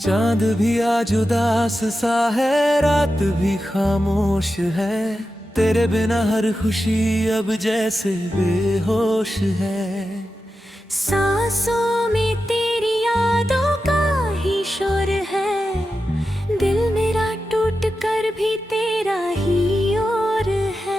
चांद भी आज उदास सा है, रात भी खामोश है। तेरे बिना हर खुशी अब जैसे बेहोश है। सांसों में तेरी यादों का ही शोर है, दिल मेरा टूट कर भी तेरा ही ओर है।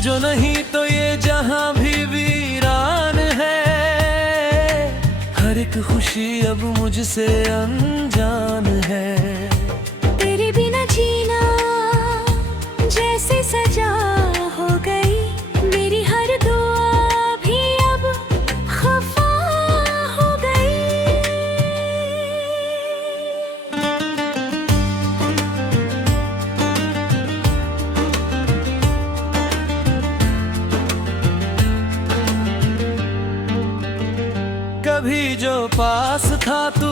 जो नहीं तो ये जहां भी वीरान है। हर एक खुशी अब मुझसे अनजान है। तेरे बिना जीना जैसे सजा हो गई, मेरी हर दुआ भी अब खफा हो गई। कभी जो पास था तू,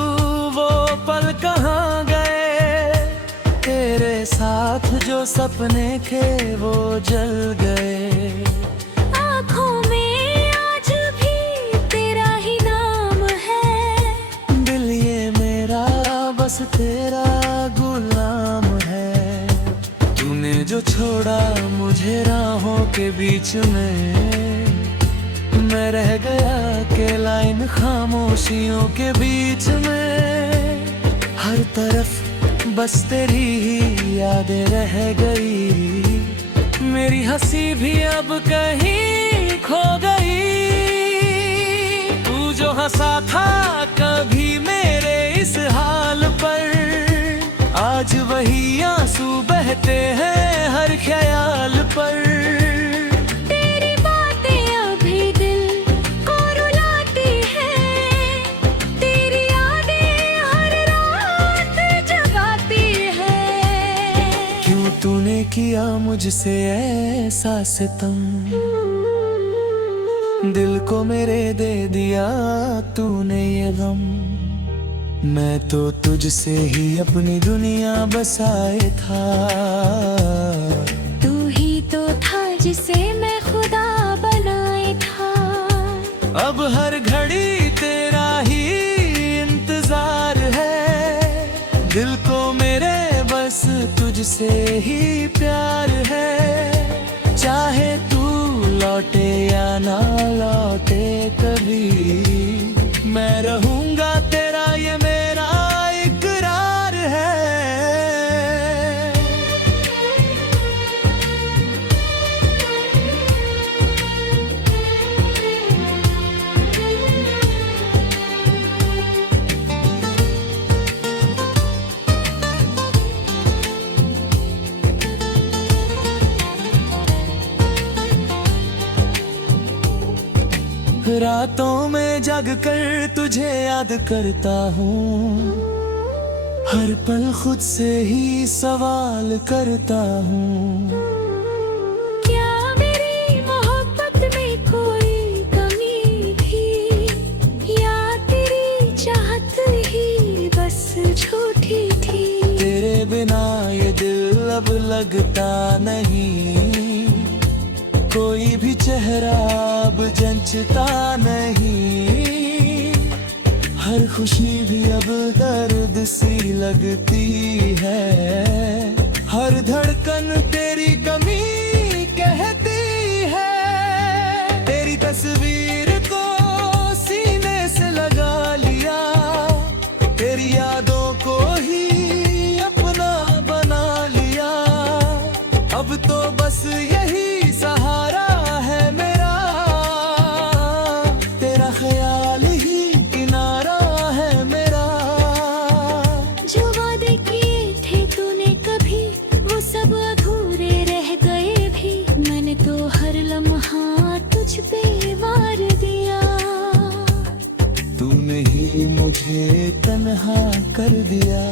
वो पल कहाँ गए। तेरे साथ जो सपने थे वो जल गए। आँखों में आज भी तेरा ही नाम है, दिल ये मेरा बस तेरा गुलाम है। तूने जो छोड़ा मुझे राहों के बीच में, मैं रह गया के लाइन खामोशियों के बीच में। हर तरफ बस तेरी ही यादें रह गई, मेरी हंसी भी अब कहीं खो गई। तू जो हंसा था कभी मेरे इस हाल पर, आज वही आंसू बहते हैं हर ख्याल पर। तूने किया मुझसे ऐसा सितम, दिल को मेरे दे दिया तूने ये गम। मैं तो तुझसे ही अपनी दुनिया बसाए था। तू ही तो था जिसे मैं खुदा बनाए था। अब हर घड़ी तेरा ही इंतजार है, दिल को मेरे बस तुझसे ही प्यार है। चाहे तू लौटे या ना लौटे कभी, मैं रहूंगा तेरा ये मेरा इकरार है। रातों में जग कर तुझे याद करता हूँ, हर पल खुद से ही सवाल करता हूँ। क्या मेरी मोहब्बत में कोई कमी थी, या तेरी चाहत ही बस झूठी थी। तेरे बिना ये दिल अब लगता नहीं, कोई भी चेहरा अब जंचता नहीं। हर खुशी भी अब दर्द सी लगती है, हर धड़कन तेरी कमी कहती है। तेरी तस्वीर को सीने से लगा लिया, तेरी यादों को ही अपना बना लिया। अब तो बस यही सहारा है मेरा, तेरा ख्याल ही किनारा है मेरा। जो वादे किए थे तूने कभी, वो सब अधूरे रह गए भी। मैंने तो हर लम्हा तुझ पे वार दिया, तूने ही मुझे तन्हा कर दिया।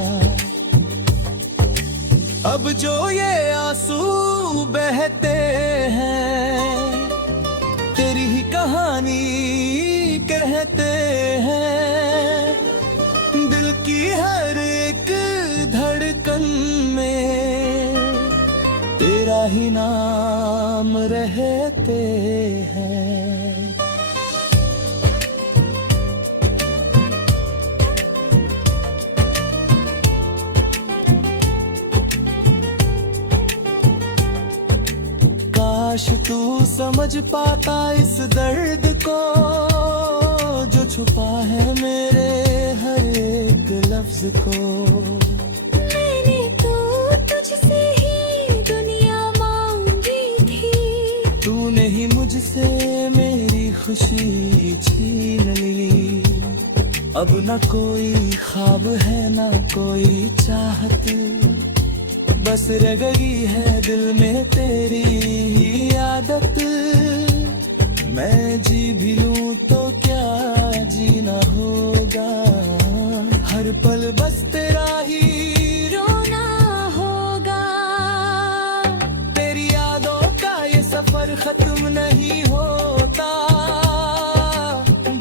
अब जो ये आंसू बहते हैं, मेरी ही कहानी कहते हैं। दिल की हर एक धड़कन में तेरा ही नाम रहते हैं। काश तू समझ पाता इस दर्द को जो छुपा है मेरे हर एक लफ्ज को। मैंने तो तुझसे ही दुनिया मांगी थी, तूने ही मुझसे मेरी खुशी छीन ली। अब न कोई ख्वाब है न कोई चाहत, बस रह गई है दिल में तेरी ही आदत। मैं जी भी लूं तो क्या जीना होगा, हर पल बस तेरा ही रोना होगा। तेरी यादों का ये सफर खत्म नहीं होता,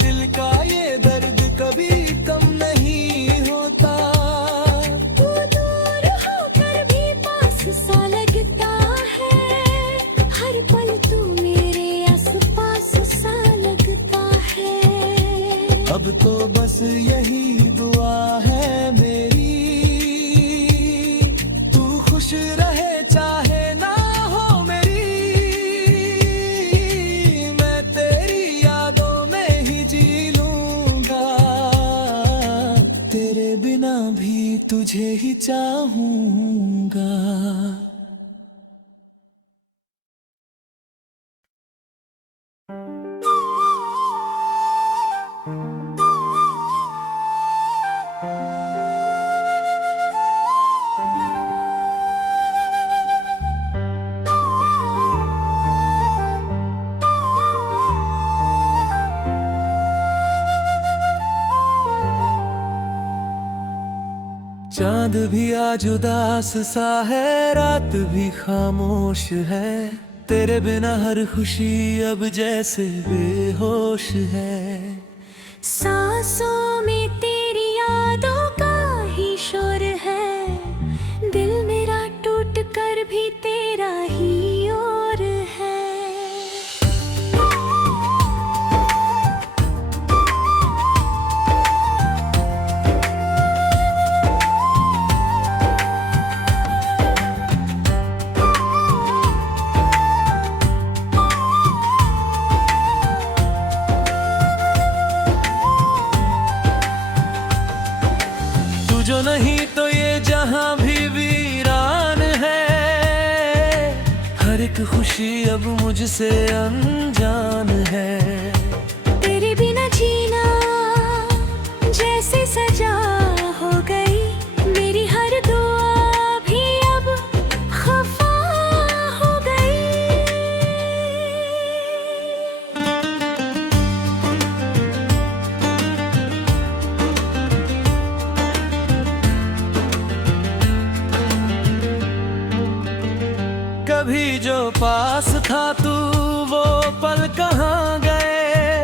दिल का ये दर्द कभी कम नहीं होता। तू दूर होकर भी पास सा लगता है, हर पल तू मेरे आसपास सा लगता है। अब तो बस यही दुआ है मेरी, तू खुश रहे चाहे ना हो मेरी। मैं तेरी यादों में ही जी लूंगा, तेरे बिना भी तुझे ही चाहूंगा। चांद भी आज उदास सा है, रात भी खामोश है। तेरे बिना हर खुशी अब जैसे बेहोश है। सांसों में तेरी यादों का ही शोर है, दिल मेरा टूट कर भी तेरा ही ओर है। जो नहीं तो ये जहां भी वीरान है, हर एक खुशी अब मुझसे अनजान है। तेरे बिना जीना जैसे सजा हो गई, मेरी हर दुआ भी अब खफा हो गई। कभी जो पास था तू वो पल कहाँ गए,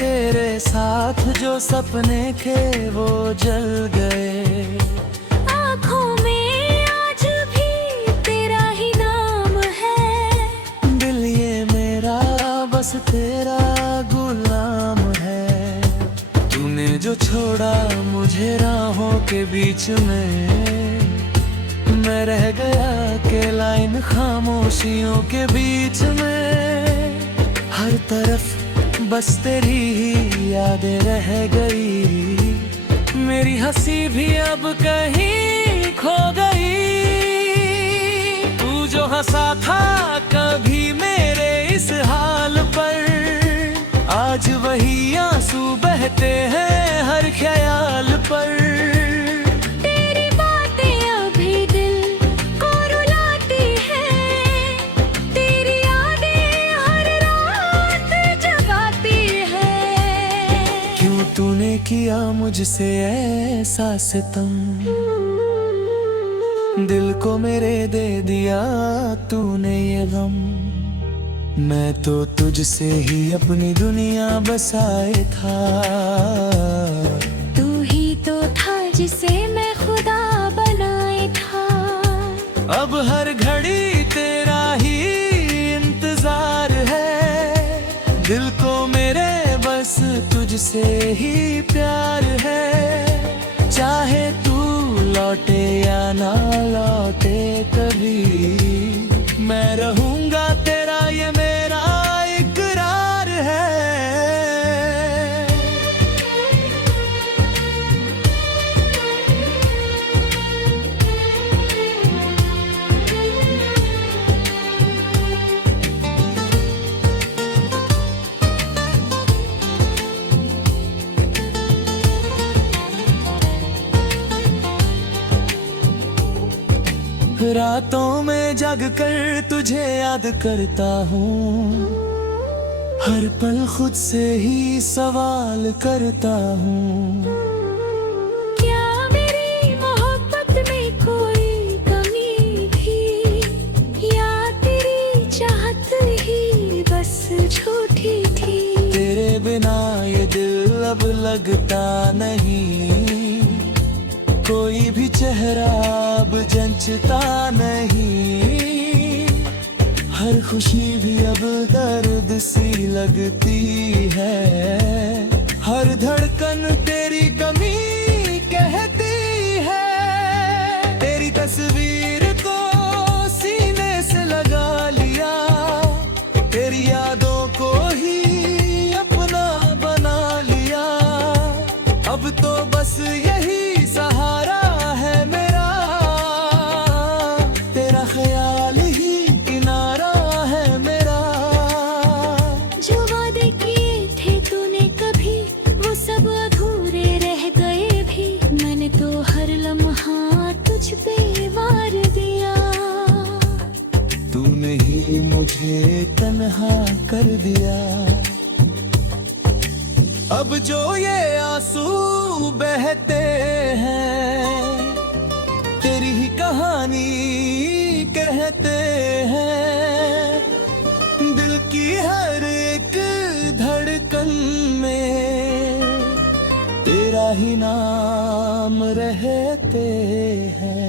तेरे साथ जो सपने थे वो जल गए। आँखों में आज भी तेरा ही नाम है, दिल ये मेरा बस तेरा गुलाम है। तूने जो छोड़ा मुझे राहों के बीच में, मैं रह गया अकेला इन खामोशियों के बीच में। हर तरफ बस तेरी ही यादें रह गई, मेरी हंसी भी अब कहीं खो गई। तू जो हंसा था कभी मेरे इस हाल पर, आज वही आंसू बहते हैं हर ख्याल पर। तूने किया मुझसे ऐसा सितम, दिल को मेरे दे दिया तूने ये गम। मैं तो तुझसे ही अपनी दुनिया बसाए था। तू ही तो था जिसे मैं खुदा बनाए था। अब हर घड़ी तेरा ही इंतजार है, दिल को मेरे बस तुझसे ही प्यार है। चाहे तू लौटे या ना लौटे कभी, मैं रहूंगा तेरा, ये मेरा इकरार है। रातों में जग कर तुझे याद करता हूँ, हर पल खुद से ही सवाल करता हूँ। क्या मेरी मोहब्बत में कोई कमी थी, या तेरी चाहत ही बस झूठी थी। तेरे बिना ये दिल अब लगता नहीं, कोई भी चेहरा अब जंचता नहीं। हर खुशी भी अब दर्द सी लगती है, हर धड़कन तेरी कमी कहती है। तेरी तस्वीर को सीने से लगा लिया, तेरी यादों को ही अपना बना लिया। अब तो बस यही सहारा है मेरा, तेरा ख्याल ही किनारा है मेरा। जो वादे किए थे तूने कभी, वो सब अधूरे रह गए भी। मैंने तो हर लम्हा तुझ पे वार दिया। तूने ही मुझे तन्हा कर दिया। अब जो ये आंसू बहते हैं, तेरी ही कहानी कहते हैं। दिल की हर एक धड़कन में तेरा ही नाम रहते हैं।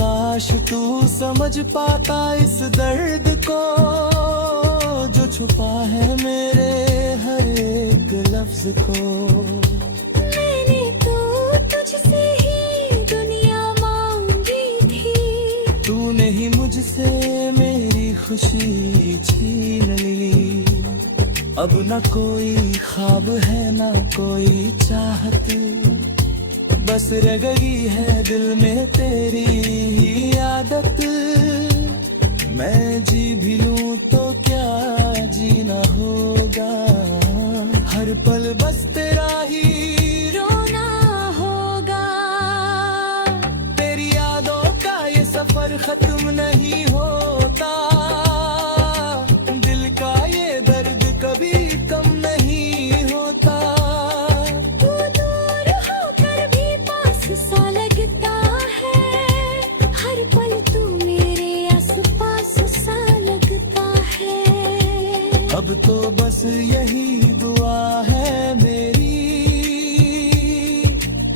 काश तू समझ पाता इस दर्द को, जो छुपा है मेरे हर एक लफ्ज को। मैंने तो तुझसे ही दुनिया मांगी थी, तूने ही मुझसे मेरी खुशी छीन ली। अब न कोई ख्वाब है न कोई चाहत, बस रह गई है दिल में तेरी ही आदत। मैं जी भी लूं तो क्या जीना होगा, हर पल बस तेरा ही रोना होगा। तेरी यादों का ये सफर खत्म नहीं होता, दिल का ये दर्द कभी कम नहीं होता। तू दूर होकर भी पास सा लगता है, हर पल तू मेरे आसपास सा लगता है। अब तो बस यही दुआ है मेरी,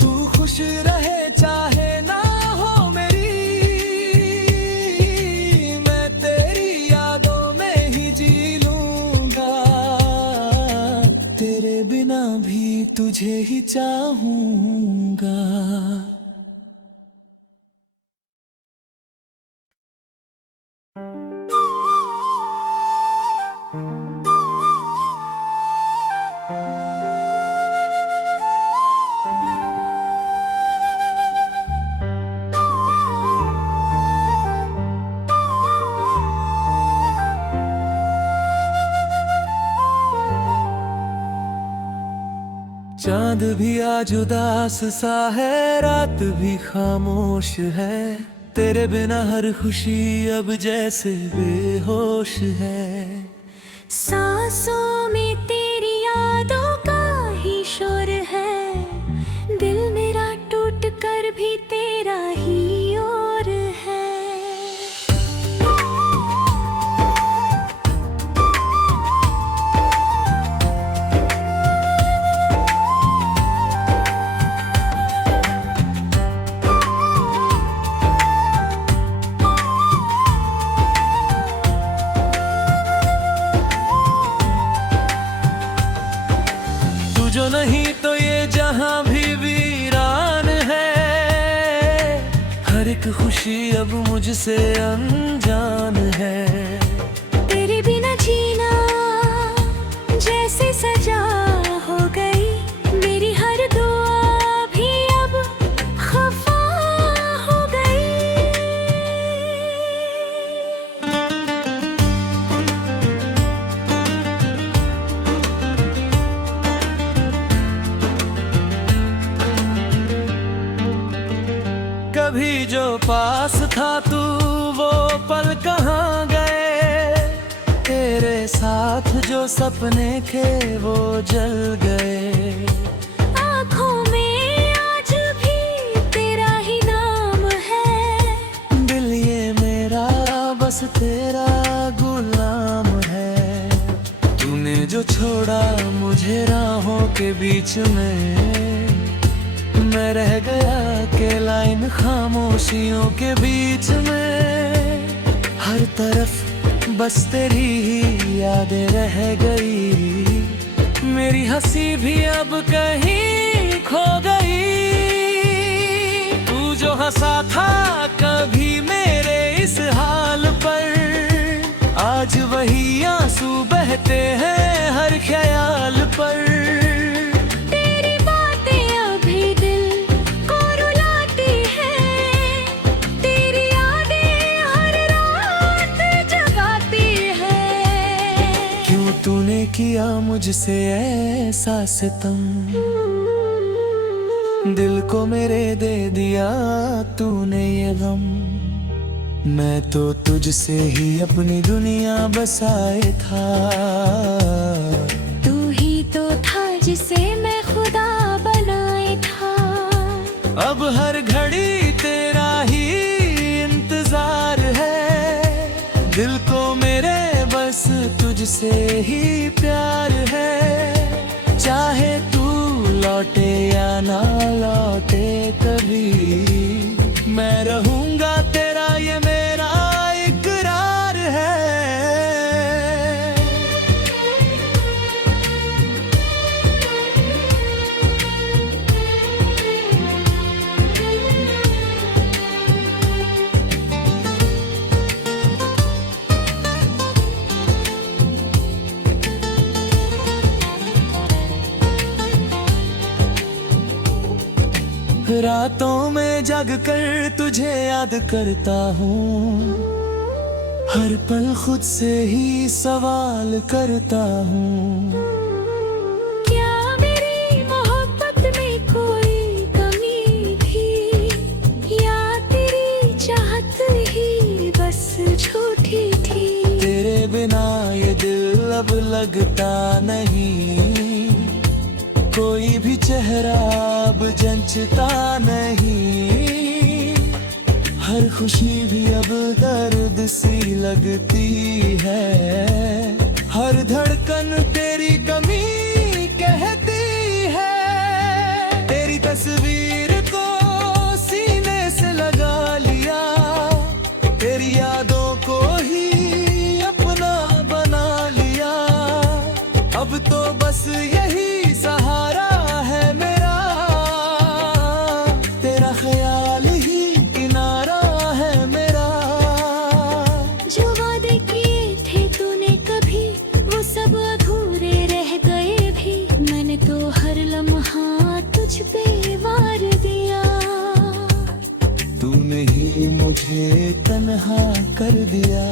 तू खुश रहे चाहे ना हो मेरी। मैं तेरी यादों में ही जी लूंगा, तेरे बिना भी तुझे ही चाहूंगा। चांद भी आज उदास सा है, रात भी खामोश है। तेरे बिना हर खुशी अब जैसे बेहोश है। सांसों में तेरी याद यादों का ही शोर है, दिल मेरा टूट कर भी तेरा ही और है। तू जो नहीं तो ये जहां भी वीरान है, हर एक खुशी अब मुझसे अनजान है। तेरे बिना जीना जैसे सजा हो गई, मेरी हर दुआ भी अब खफा हो गई। कभी जो पास था तू वो पल कहाँ गए, तेरे साथ जो सपने थे वो जल गए। आँखों में आज भी तेरा ही नाम है, दिल ये मेरा बस तेरा गुलाम है। तूने जो छोड़ा मुझे राहों के बीच में, मैं रह गया के लाइन खामोशियों के बीच में। हर तरफ बस तेरी ही यादें रह गई, मेरी हंसी भी अब कहीं खो गई। तू जो हंसा था कभी मेरे इस हाल पर, आज वही आंसू बहते हैं हर ख्याल पर। तूने किया मुझसे ऐसा सितम, दिल को मेरे दे दिया तूने ये गम। मैं तो तुझसे ही अपनी दुनिया बसाए था, तू ही तो था जिसे मैं खुदा बनाए था। अब हर घड़ी तेरा ही इंतजार है, दिल को मेरे बस तुझसे ही प्यार है। चाहे तू लौटे या ना लौटे कभी, मैं रहूंगा तेरा ये मेरा इकरार है। रातों में जग कर तुझे याद करता हूँ, हर पल खुद से ही सवाल करता हूँ। क्या मेरी मोहब्बत में कोई कमी थी, या तेरी चाहत ही बस झूठी थी। तेरे बिना ये दिल अब लगता नहीं, कोई भी चेहरा अब जंचता नहीं। हर खुशी भी अब दर्द सी लगती है, हर धड़कन तेरी कमी कहती है। तेरी तस्वीर को सीने से लगा लिया, तेरी यादों को ही अपना बना लिया। अब तो बस यही सहारा है मेरा, तेरा ख्याल ही किनारा है मेरा। जो वादे किए थे तूने कभी, वो सब अधूरे रह गए भी। मैंने तो हर लम्हा तुझ पे वार दिया, तूने ही मुझे तन्हा कर दिया।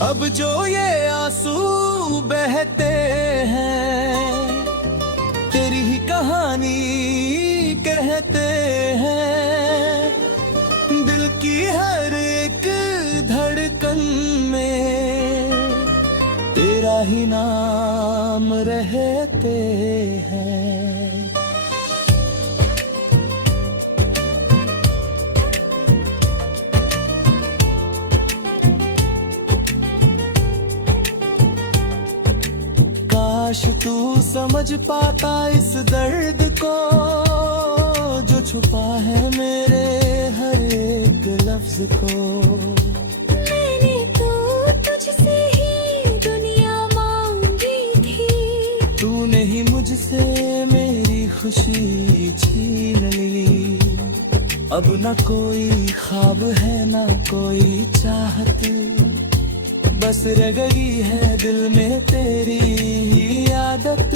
अब जो ये आंसू बहते हैं, तेरी ही कहानी कहते हैं। दिल की हर एक धड़कन में तेरा ही नाम रहते हैं। काश तू समझ पाता इस दर्द को जो छुपा है मेरे हर एक लफ्ज को। मैंने तो तुझसे ही दुनिया मांगी थी, तूने ही मुझसे मेरी खुशी छीन ली। अब न कोई ख्वाब है न कोई चाहत, बस रह गई है दिल में तेरी ही आदत।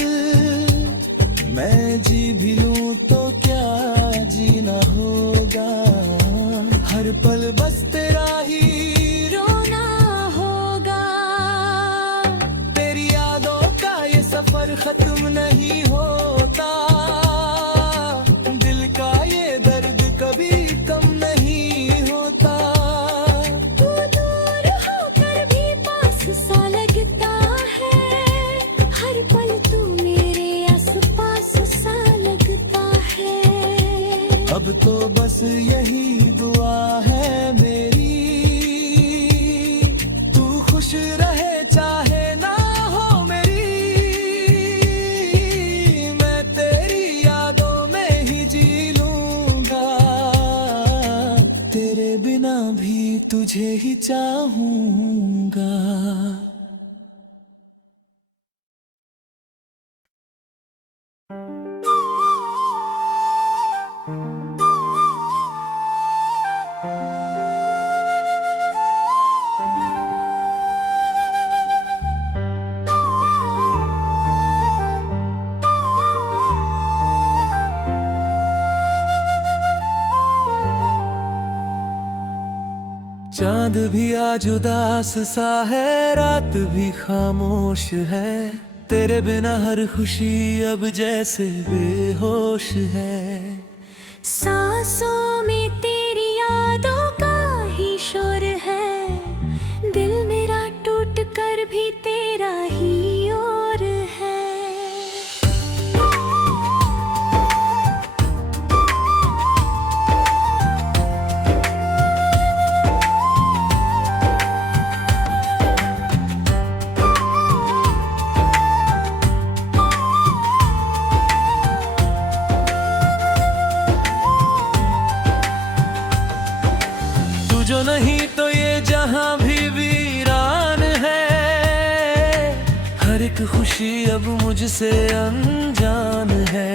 मैं जी भी लूं तो क्या जीना होगा, हर पल बस तेरा ही रोना होगा। तेरी यादों का ये सफर खत्म नहीं होता, दिल का ये दर्द कभी कम नहीं होता। तू दूर होकर भी पास सा लगता है, हर पल तू मेरे आसपास सा लगता है। अब तो बस यही दुआ है मेरी, तू खुश रहे चाहे ना हो मेरी। मैं तेरी यादों में ही जी लूंगा, तेरे बिना भी तुझे ही चाहूंगा। चांद भी आज उदास सा है, रात भी खामोश है। तेरे बिना हर खुशी अब जैसे बेहोश है। सांसों में तेरी यादों का ही शोर है, दिल मेरा टूट कर भी तेरा ही ओर है। जो नहीं तो ये जहां भी वीरान है, हर एक खुशी अब मुझसे अनजान है।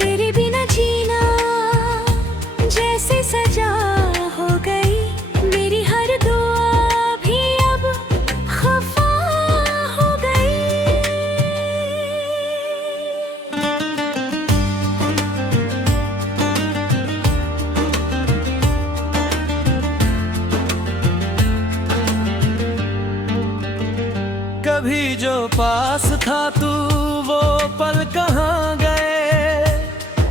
तेरे बिना जीना जैसे सजा हो गई, मेरी हर दुआ भी अब खफा हो गई। कभी जो पास था तू वो पल कहाँ गए,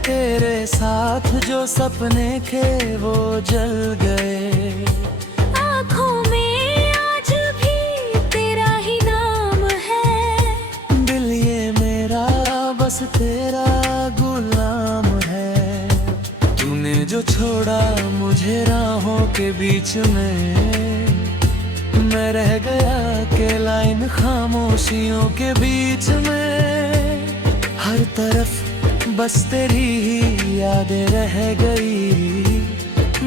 तेरे साथ जो सपने थे वो जल गए। आँखों में आज भी तेरा ही नाम है, दिल ये मेरा बस तेरा गुलाम है। तूने जो छोड़ा मुझे राहों के बीच में, मैं रह गया के लाइन खामोशियों के बीच में। हर तरफ बस तेरी ही यादें रह गई,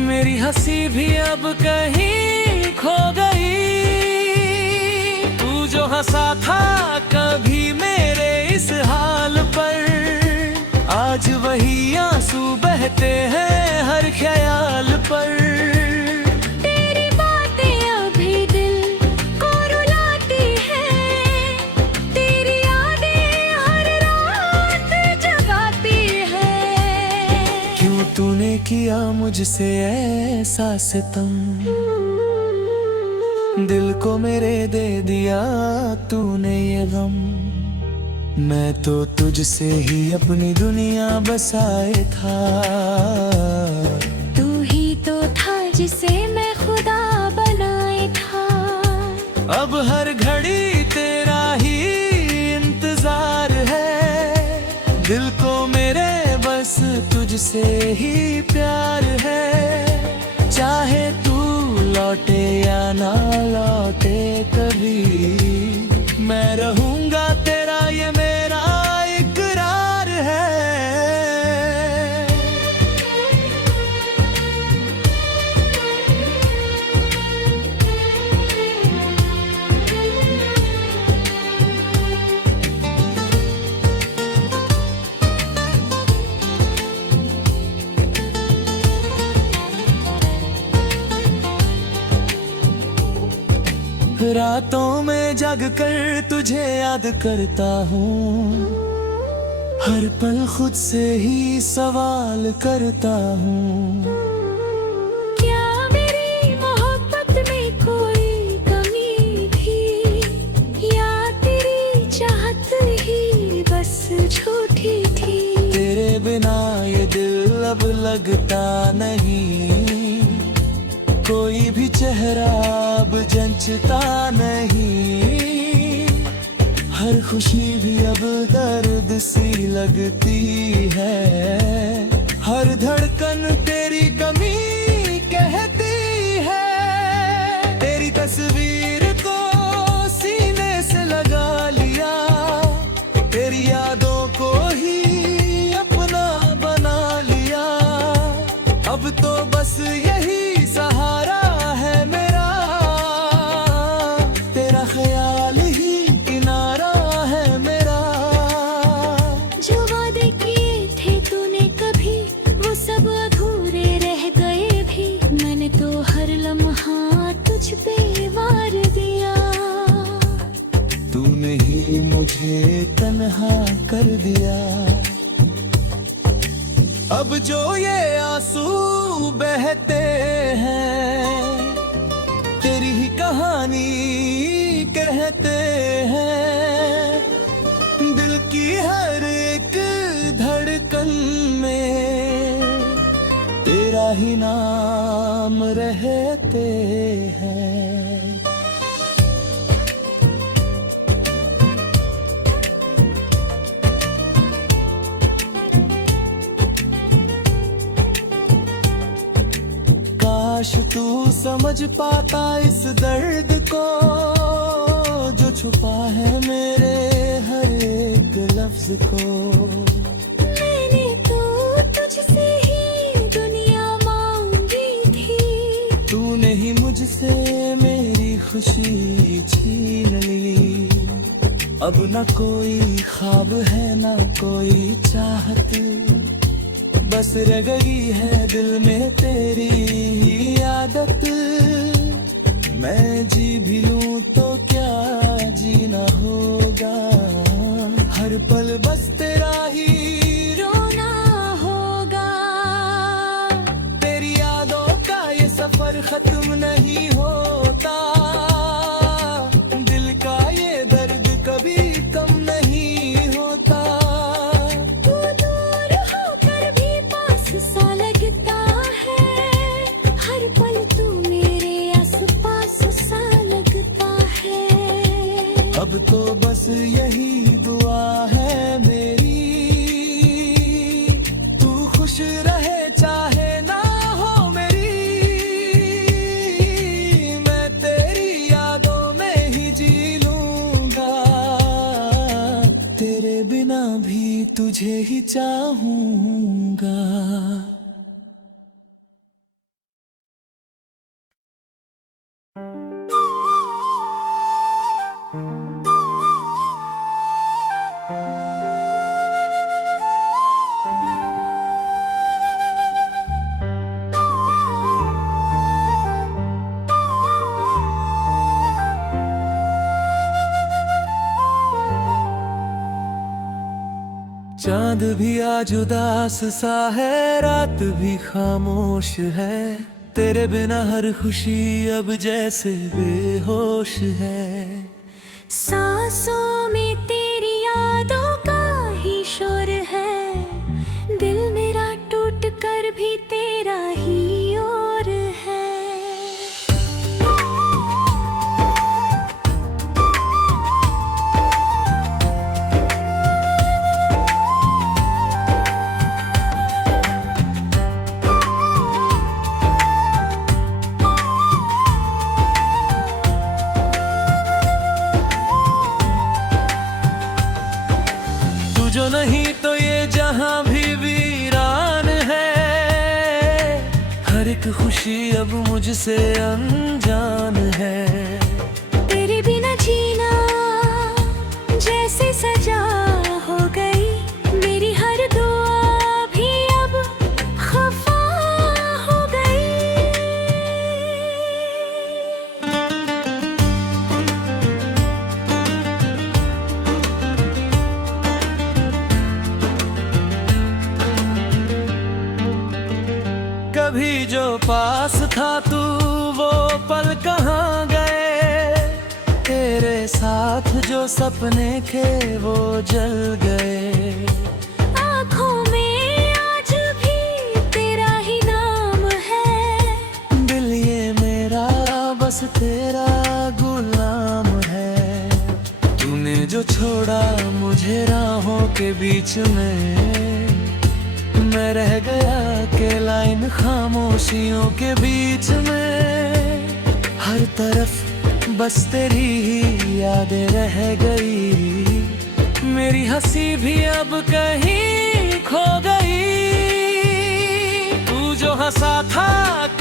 मेरी हंसी भी अब कहीं खो गई। तू जो हंसा था कभी मेरे इस हाल पर, आज वही आंसू बहते हैं हर ख्याल पर। तूने किया मुझसे ऐसा सितम, दिल को मेरे दे दिया तूने ये गम। मैं तो तुझसे ही अपनी दुनिया बसाए था, तू ही तो था जिसे मैं खुदा बनाए था। अब हर घड़ी तेरा मुझसे ही प्यार है, चाहे तू लौटे या ना लौटे कभी, मैं रहूंगा तेरा, ये मेरा इकरार है। रातों में जग कर तुझे याद करता हूँ, हर पल खुद से ही सवाल करता हूँ, क्या मेरी मोहब्बत में कोई कमी थी, या तेरी चाहत ही बस झूठी थी। तेरे बिना ये दिल अब लगता नहीं, कोई भी चेहरा अब जंचता नहीं, हर खुशी भी अब दर्द सी लगती है, हर धड़कन तेरी कमी कहती है। तेरी तस्वीर को सीने से लगा लिया, तेरी यादों को ही अपना बना लिया, अब तो बस यही सहारा है मेरा, तेरा ख्याल ही किनारा है मेरा। जो वादे किए थे तूने कभी, वो सब अधूरे रह गए भी, मैंने तो हर लम्हा तुझ पे वार दिया। तूने ही मुझे तन्हा कर दिया, अब जो ये आंसू बहते हैं, तेरी ही कहानी कहते हैं, दिल की हर एक धड़कन में तेरा ही नाम रहते हैं। काश तू समझ पाता इस दर्द को, जो छुपा है मेरे हर एक लफ्ज को। मैंने तो तुझसे ही दुनिया मांगी थी, तूने ही मुझसे मेरी खुशी छीन ली, अब न कोई ख्वाब है न कोई चाहत, बस रह गई है दिल में तेरी ही आदत। मैं जी भी लूं तो क्या जीना होगा, हर पल बस तेरा ही रोना होगा। तेरी यादों का ये सफर खत्म नहीं होता, दिल का ये दर्द कभी कम नहीं होता। तू दूर होकर भी पास सा लगता है, हर पल तू मेरे आस-पास सा लगता है। अब तो बस यही दुआ है मेरी, तू खुश रहे चाहे ना हो मेरी, मैं तेरी यादों में ही जी लूंगा, तेरे बिना भी तुझे ही चाहूंगा। चांद भी आज उदास सा है, रात भी खामोश है, तेरे बिना हर खुशी अब जैसे बेहोश है। सांसों में तेरी यादों का ही शोर है, दिल मेरा टूट कर भी तेरा ही ओर है। अब मुझसे अनजान है। तेरे बिना जीना जैसे सजा हो गई, मेरी हर दुआ भी अब खफा हो गई। कभी जो पास था तू वो पल कहाँ गए, तेरे साथ जो सपने थे वो जल गए। आँखों में आज भी तेरा ही नाम है, दिल ये मेरा बस तेरा गुलाम है। तूने जो छोड़ा मुझे राहों के बीच में, मैं रह गया के लाइन खामोशियों के बीच में। हर तरफ बस तेरी ही यादें रह गई, मेरी हंसी भी अब कहीं खो गई। तू जो हंसा था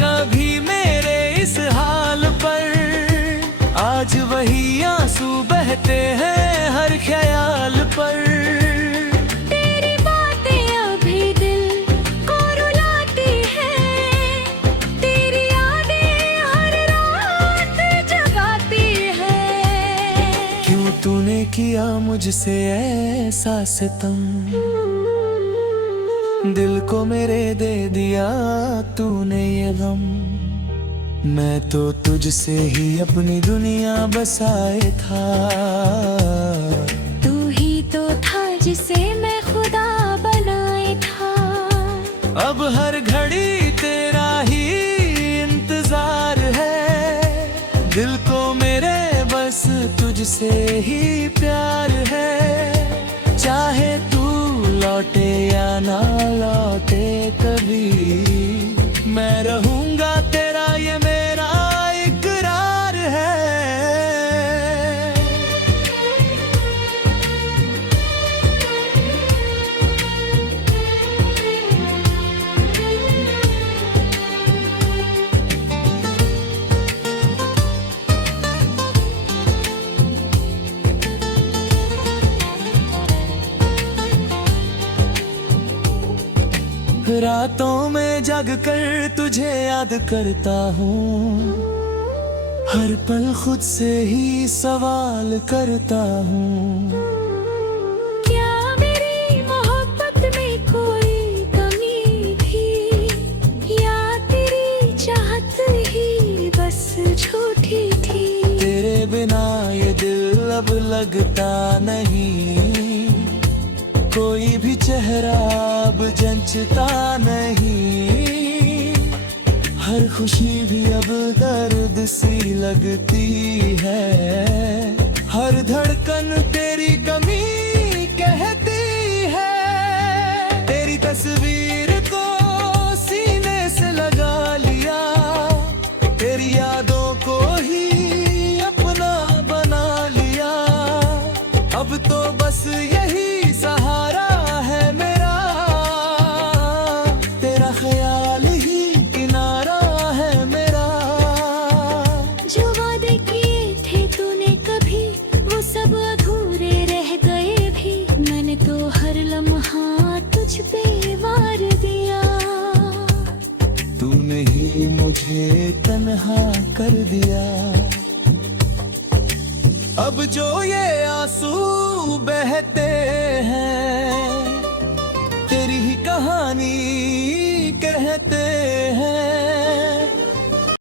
कभी मेरे इस हाल पर, आज वही आंसू बहते हैं हर ख्याल पर। तूने किया मुझसे ऐसा सितम, दिल को मेरे दे दिया तूने ये गम। मैं तो तुझसे ही अपनी दुनिया बसाए था, तू ही तो था जिसे मैं खुदा बनाए था। अब हर घड़ी तेरा ही इंतजार है, दिल को मेरे बस तुझसे ही प्यार है। चाहे तू लौटे या ना लौटे कभी, मैं रहूंगा तेरा ये मेरा इकरार है। रातों में जग कर तुझे याद करता हूँ, हर पल खुद से ही सवाल करता हूँ। क्या मेरी मोहब्बत में कोई कमी थी, या तेरी चाहत ही बस झूठी थी। तेरे बिना ये दिल अब लगता नहीं, कोई भी चेहरा अब जंचता नहीं। हर खुशी भी अब दर्द सी लगती है, हर धड़कन तेरी कमी कहती है। तेरी तस्वीर को सीने से लगा लिया, तेरी यादों को ही अपना बना लिया। अब तो बस यही सहारा है मेरा, तेरा ख्याल ही किनारा है मेरा। जो वादे किए थे तूने कभी, वो सब अधूरे रह गए भी। मैंने तो हर लम्हा तुझ पे वार दिया, तूने ही मुझे तन्हा कर दिया। अब जो ये आंसू बहते हैं, तेरी ही कहानी कहते हैं।